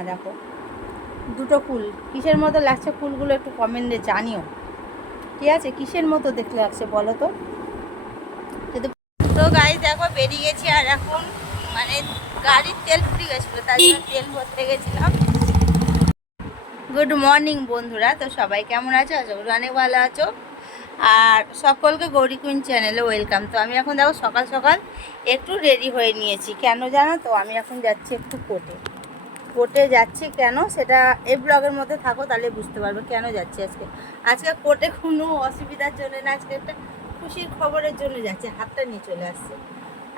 দুখানা দেখো। দুটো ফুল কিসের মতো লাগছে ফুলগুলো একটু কমেন্টে জানিও। ঠিক আছে? কিসের মতো দেখতে লাগছে বলো তো? যদি তো গাড়ি দেখো, বেরিয়ে গেছি আর এখন মানে গাড়ির তেল ফুটে গেছিল তার জন্য তেল ভরতে গেছিলাম। গুড মর্নিং বন্ধুরা। তো সবাই কেমন আছো? করি অনেক ভালো আছো। আর সকলকে গৌরী কুইন চ্যানেলে ওয়েলকাম তো আমি এখন দেখো, সকাল সকাল একটু রেডি হয়ে নিয়েছি। কেন জানো তো? আমি এখন যাচ্ছি একটু কোর্টে কোর্টে যাচ্ছি কেন? সেটা এই ব্লগের মধ্যে থাকো, তাহলে বুঝতে পারবে কেন যাচ্ছি আজকে। আজকে কোর্টে কোনো অসুবিধার জন্য না, আজকে একটা খুশির খবরের জন্য যাচ্ছি। হাতটা নিয়ে চলে আসছে।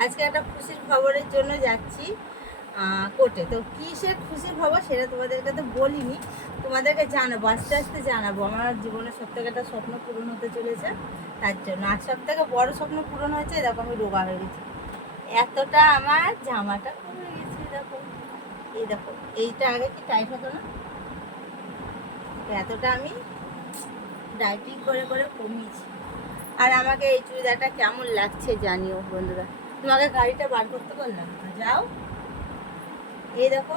আজকে একটা খুশির খবরের জন্য যাচ্ছি কোর্টে। তো কিসের খুশির খবর সেটা তোমাদেরকে তো বলিনি, তোমাদেরকে জানাব, আস্তে আস্তে জানাব। আমার জীবনের সব থেকে একটা স্বপ্ন পূরণ হতে চলেছে, তার জন্য। আর সব থেকে বড় স্বপ্ন পূরণ হয়েছে, দেখো আমি রোগা হয়ে গেছি। এতটা আমার জামাটা এই দেখো, এইটা আগে কি টাইট হতো না? এতটা আমি ডাইটিং করে করে কমিয়েছি। আর আমাকে এই চুড়িদারটা কেমন লাগছে জানিও বন্ধুরা। তোমাকে গাড়িটা বার করতে বললাম, যাও। এই দেখো।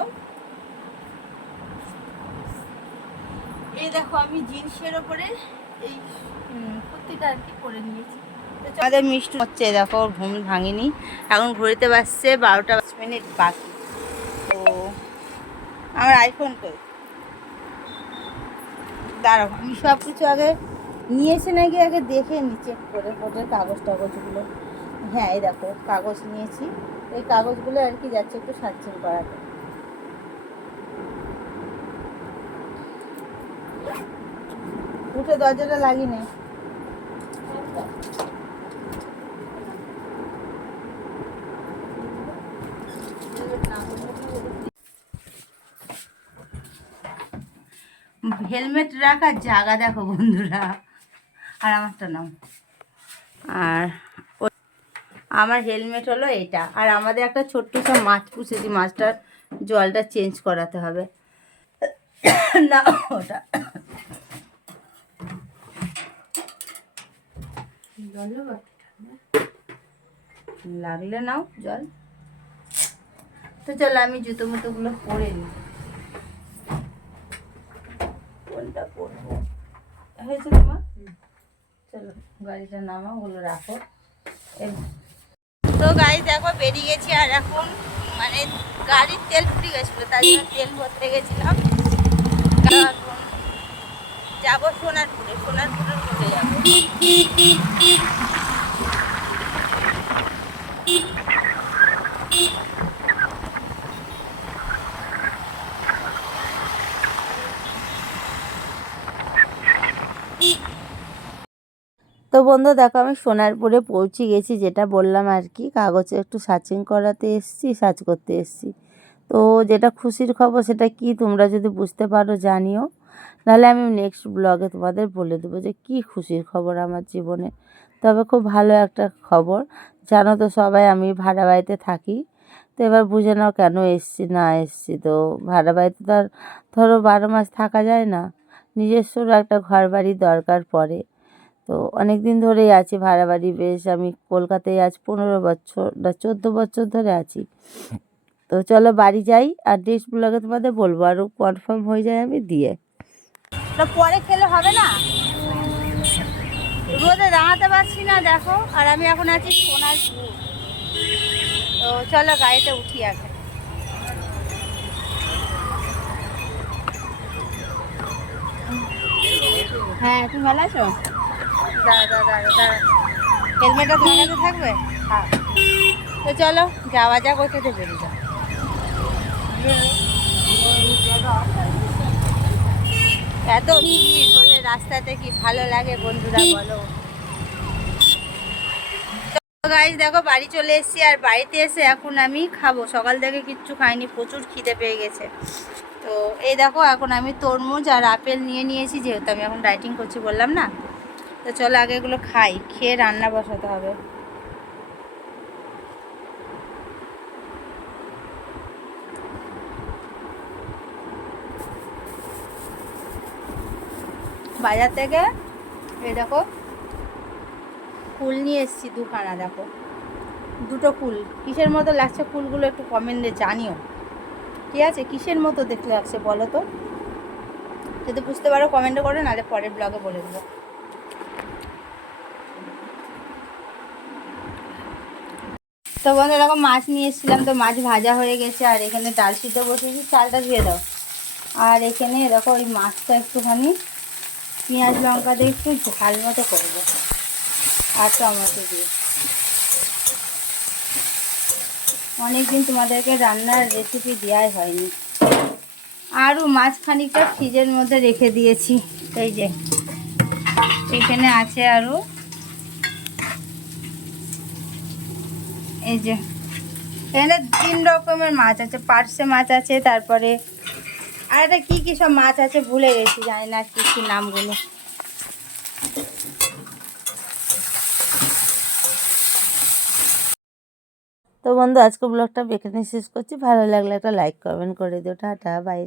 এই দেখো, আমি জিন্সের ওপরে এই কুর্তিটা আর কি করে নিয়েছি। আমাদের মিষ্টি হচ্ছে, দেখো, ঘুম ভাঙিনি। এখন ঘড়িতে বাজছে বারোটা মিনিট বাকি। আমার আইফোন কই? দাঁড়াও, আমি সব কিছু আগে নিয়েছে নাকি আগে দেখে নি চেক করে ওটার কাগজ টাগজগুলো? হ্যাঁ এই দেখো, কাগজ নিয়েছি। এই কাগজগুলো আর কি যাচ্ছে একটু সার্চিং করাতে। উঠে দরজাটা লাগিয়ে হেলমেট রাখার জায়গা দেখো বন্ধুরা। আর আমারটা নাও। আর আমার হেলমেট হলো এটা। আর আমাদের একটা ছোট্ট সব মাছ পুষেছি মাছটার জলটা চেঞ্জ করাতে হবে। না ওটা। লাগলে নাও জল। তো চলো আমি জুতো মুতোগুলো পরে নিই। কোনটা পরবো হয়েছে তোমার? চলো গাড়িটা নামা ওগুলো রাখো। তো গাড়ি দেখো বেরিয়ে গেছি আর এখন মানে গাড়ির তেল ফুটে গেছিল তার জন্য তেল ভরতে গেছিলাম। যাব সোনারপুরে সোনারপুরে ঘুরে যাব। তো বন্ধু, দেখো আমি সোনারপুরে পৌঁছে গেছি, যেটা বললাম আর কি। কাগজে একটু সার্চিং করাতে এসছি সার্চ করতে এসছি। তো যেটা খুশির খবর, সেটা কি তোমরা যদি বুঝতে পারো, জানিও। নাহলে আমি নেক্সট ব্লগে তোমাদের বলে দেবো যে কি খুশির খবর আমার জীবনে। তবে খুব ভালো একটা খবর। জানো তো সবাই, আমি ভাড়া বাড়িতে থাকি। তো এবার বুঝে নাও কেন এসছি, না এসছি। তো ভাড়া বাড়িতে তো আর ধরো বারো মাস থাকা যায় না। নিজস্ব একটা ঘর বাড়ির দরকার পড়ে। তো অনেক দিন ধরেই আছি ভাড়া বাড়ি বেশ আমি কলকাতায় আজ পনেরো বছর, না চোদ্দ বছর ধরে আছি। তো চলো বাড়ি যাই, আর নেক্সট ব্লগে তোমাদের বলব, আরও কনফার্ম হয়ে যায় আমি দিয়ে। পরে খেলে হবে না? রোদে দাঁড়াতে পারছি না, দেখো, আর আমি এখন আছি সোনারপুর তো চলো গাড়িতে উঠি আগে। হ্যাঁ তুমি ভালো আছো? দাঁড়া দাঁড়া দাঁড়া। হেলমেটটা তোমার কাছে থাকবে? হ্যাঁ। তো চলো যাওয়া যাক ওইটাতে বেরিয়ে যাও এত ভিড় হলে রাস্তাতে কি ভালো লাগে বন্ধুরা বলো? গাইজ দেখো বাড়ি চলে এসেছি আর বাড়িতে এসে এখন আমি খাব। সকাল থেকে কিচ্ছু খাইনি প্রচুর খিদে পেয়ে গেছে। তো এই দেখো এখন আমি তরমুজ আর আপেল নিয়ে নিয়েছি যেহেতু আমি এখন ডাইটিং করছি বললাম না। তো চলো আগে এগুলো খাই, খেয়ে রান্না বসাতে হবে। বাজার থেকে এই দেখো ফুল নিয়ে এসেছি দুখানা, দেখো। দুটো ফুল কিসের মতো লাগছে ফুলগুলো একটু কমেন্টে জানিও। ঠিক আছে? কিসের মতো দেখতে লাগছে বলো তো? যদি বুঝতে পারো কমেন্টে করো, নাহলে পরের ব্লগে বলে দেবো। তো বন্ধু এরকম মাছ নিয়ে এসেছিলাম তো, মাছ ভাজা হয়ে গেছে, আর এখানে ডাল সিদ্ধ বসিয়েছি, চালটা ধুয়ে দাও। আর এখানে দেখো ওই মাছটা একটুখানি, পেঁয়াজ লঙ্কা দিয়ে একটু ঝাল মতো করব। আর টমেটো দিয়ে। অনেকদিন তোমাদেরকে রান্নার রেসিপি দেওয়াই হয়নি। আরও মাছ খানিকটা ফ্রিজের মধ্যে রেখে দিয়েছি, এই যে। এখানে আছে আরও এই যে, এখানে তিন রকমের মাছ আছে পার্সে মাছ আছে, তারপরে আর একটা কী কী সব মাছ আছে ভুলে গেছি, জানি না কী কী নামগুলো। তো বন্ধু, আজকে ব্লগটা এখানে শেষ করছি। ভালো লাগলে একটা লাইক কমেন্ট করে দিও। Tata bye